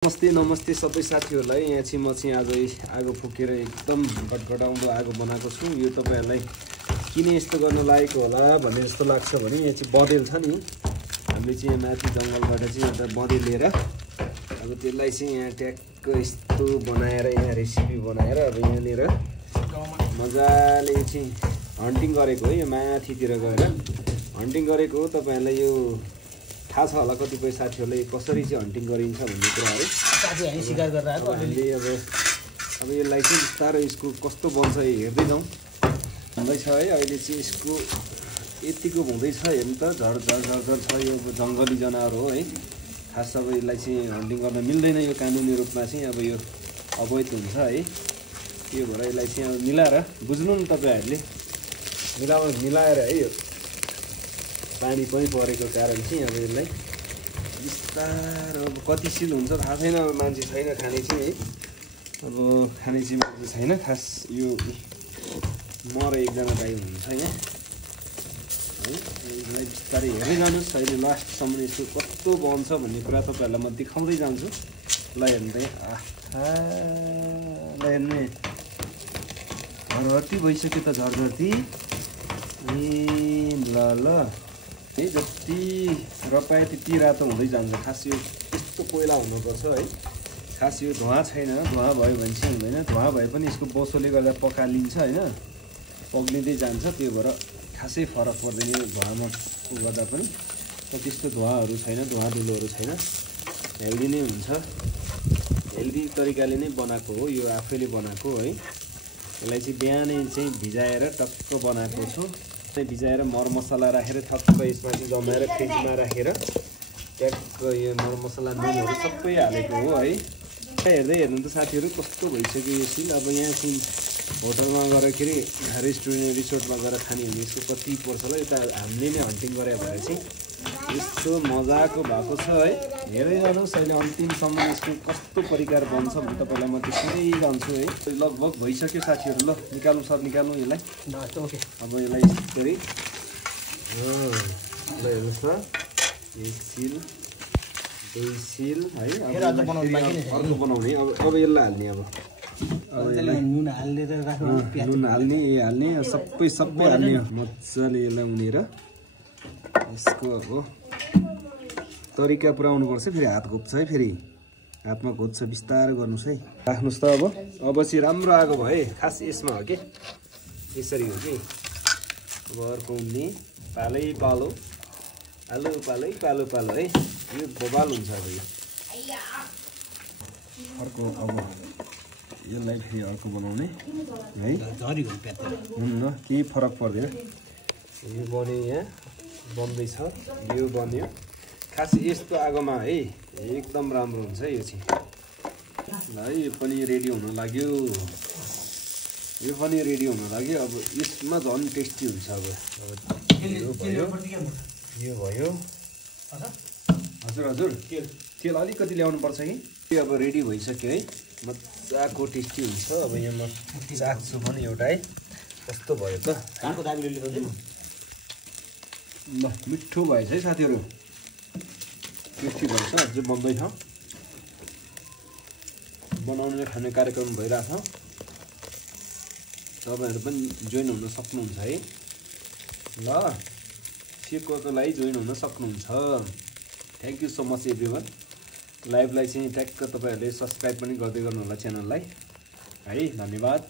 नमस्ते सबै साथीहरुलाई। यहाँ चाहिँ म चाहिँ आज आगो फुकेर एकदम गटगटाउँदो आगो बनाएको छु। यो तपाईहरुलाई किन यस्तो गर्न लागेको होला भन्ने जस्तो लाग्छ भने यहाँ चाहिँ बदेल छ नि। हामीले चाहिँ यहाँ माथि जंगलबाट चाहिँ एउटा बदेल लिएर अब त्यसलाई चाहिँ यहाँ ट्याक्क यस्तो बनाएर यहाँ रेसिपी बनाएर अब यहाँनिर मजाले चाहिँ हन्टिङ गरेको हो। यो माथितिर गएर हन्टिङ गरेको हो। तपाईहरुलाई यो थाहा छ होला कतिपय साथीहरुलाई कसरी चाहिँ हन्टिङ गरिन्छ भन्ने कुराहरु। साथी हामी शिकार गरेर आएको हामीले अब यसलाई चाहिँ बिस्तारै यसको कस्तो बन्छ हेर्दै जाउँ भन्दैछ है। अहिले चाहिँ यसको यतिको हुँदैछ हेर्नु त, झर छ। यो जङ्गली जनावर हो है। खास अब यसलाई चाहिँ हन्टिङ गर्न मिल्दैन। यो कानुनी रूपमा चाहिँ अब यो अवैध हुन्छ है। त्यो भएर यसलाई चाहिँ अब मिलाएर बुझ्नु न तपाईहरुले, मिलाएर है। यो पानी पनि परेको कारण चाहिँ अब यसलाई बिस्तारो अब कति सिल हुन्छ थाहा छैन। अब मान्छे छैन खाने चाहिँ है। अब खाने चाहिँ मान्छे छैन खास। यो म र एकजना दाइ हुनुहुन्छ यहाँ है। यसलाई बिस्तारै हेर्दै जानुहोस्। अहिले लास्टसम्म यसको कस्तो बन्छ भन्ने कुरा तपाईहरुलाई म देखाउँदै जान्छु। ल हेर्नु ल हेर्नु झरझर्ती भइसक्यो त झरझर्ती ल है। जति रपाए त्यति रातो हुँदै जान्छ। खास यो यस्तो कोइला हुनुपर्छ है। खास यो धुवा छैन। धुवा भयो भने चाहिँ हुँदैन। धुवा भए पनि यसको बोसोले गर्दा पकालिन्छ होइन, पग्लिँदै जान्छ। त्यो भएर खासै फरक पर्दैन धुवामा गर्दा पनि। त्यस्तो धुवाहरू छैन, धुवा धुलोहरू छैन। हेल्दी नै हुन्छ। हेल्दी तरिकाले नै बनाएको हो यो, आफैले बनाएको है। यसलाई चाहिँ बिहानै चाहिँ भिजाएर टक्क बनाएको छु। भिजाएर मरमसला राखेर ठक्क यसमा चाहिँ जमाएर फ्रिजमा राखेर ट्याक्क यो मरमसला नुनहरू सबै हालेको हो है। हेर्दै हेर्नु त साथीहरू कस्तो भइसक्यो यो सिल। अब यहाँ चाहिँ होटलमा गएर रेस्टुरेन्ट रिसोर्टमा गएर खाने भने यसको कति पर्छ होला। यो त हामीले नै हन्टिङ गरे भएर चाहिँ यस्तो मजाको भएको छ है। हेर्दै जानुहोस् अहिले अन्तिमसम्म यसको कस्तो परिकार बन्छ भने तपाईँलाई म त्यसरी जान्छु है। लगभग भइसक्यो साथीहरू। ल निकाल्नु सर निकाल्नु यसलाई। अब यसलाई यसरी ल हेर्नुहोस् ल, एक सिल दुई सिल है। अर्को बनाउने अब यसलाई हाल्ने। अब नुन हालेर नुन हाल्ने सबै हाल्ने मजाले यसलाई उनेर यसको अब तरिका पुऱ्याउनु पर्छ। फेरि हात घोप्छ है, फेरि हातमा घोप्छ। बिस्तारै गर्नुहोस् है। राख्नुहोस् त। अब चाहिँ राम्रो आगो भयो है। खास यसमा हो कि यसरी हो कि। अब अर्को उन्ने पालै पालो है। यो बबाल हुन्छ अब यो अर्को। अब यसलाई फेरि अर्को बनाउने है। हुन्न केही फरक पर्दैन। यो बन्यो, यहाँ बन्दैछ, यो बन्यो। खास यस्तो आगोमा है एकदम राम्रो हुन्छ यो चाहिँ। ल यो पनि रेडी हुन लाग्यो। अब यसमा झन् टेस्टी हुन्छ। अब यो भयो। हजुर तेल अलिकति ल्याउनु पर्छ कि। यो अब रेडी भइसक्यो है। मजाको टेस्टी हुन्छ। अब यहाँ म चाख्छु पनि एउटा है। कस्तो भयो त। ल मिठो भएछ है साथीहरू। टेस्टी भएछ। अझै बन्दैछ। बनाउने खाने कार्यक्रम भइरहेछ। तपाईँहरू पनि जोइन हुन सक्नुहुन्छ है। ल सिकोको लागि जोइन हुन सक्नुहुन्छ। Thank you so much everyone. लाइभलाई चाहिँ ट्याक्क तपाईँहरूले सब्सक्राइब पनि गर्दै गर्नु होला च्यानललाई है। धन्यवाद।